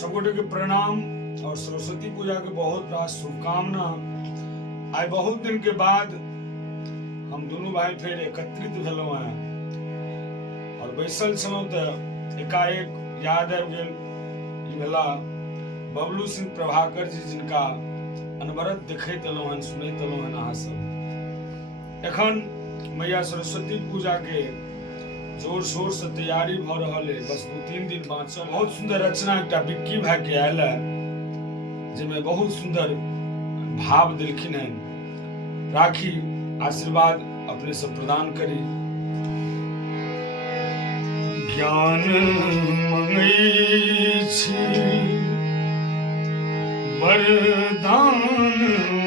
सबगोटे के प्रणाम और सरस्वती पूजा के बहुत बड़ा शुभकामना। आई बहुत दिन के बाद हम दोनों भाई फिर एकत्रित भेलों हैं और बैसल छलौं तो एकाएक याद आबि गेल ई भेला बबलू सिंह प्रभाकर जी, जिनका अनवरत देखैत एलौं हन, सुनैत एलौं हन अहाँ सब। एखन मैया सरस्वती पूजा के जोर शोर से तैयारी भ रहल है, बस 2-3 दिन बाँचल। बहुत सुंदर रचना एकटा बिक्की भाई के आयल है, जिसमें बहुत सुंदर भाव दिलखिन है। राखी आशीर्वाद अपने से प्रदान करी। ज्ञान मंगै छी, वरदान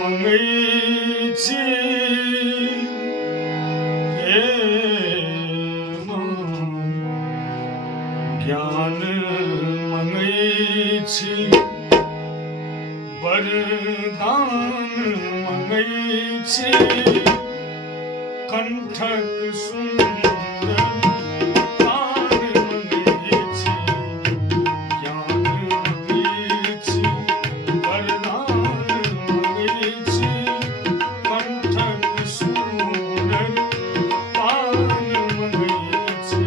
मंगै छी, ज्ञान मंगै छी, वरदान मंगै छी, कंठक सुंदर तार मंगै छी, ज्ञान मंगै छी, वरदान मंगै छी, कंठक सुंदर तार मंगै छी।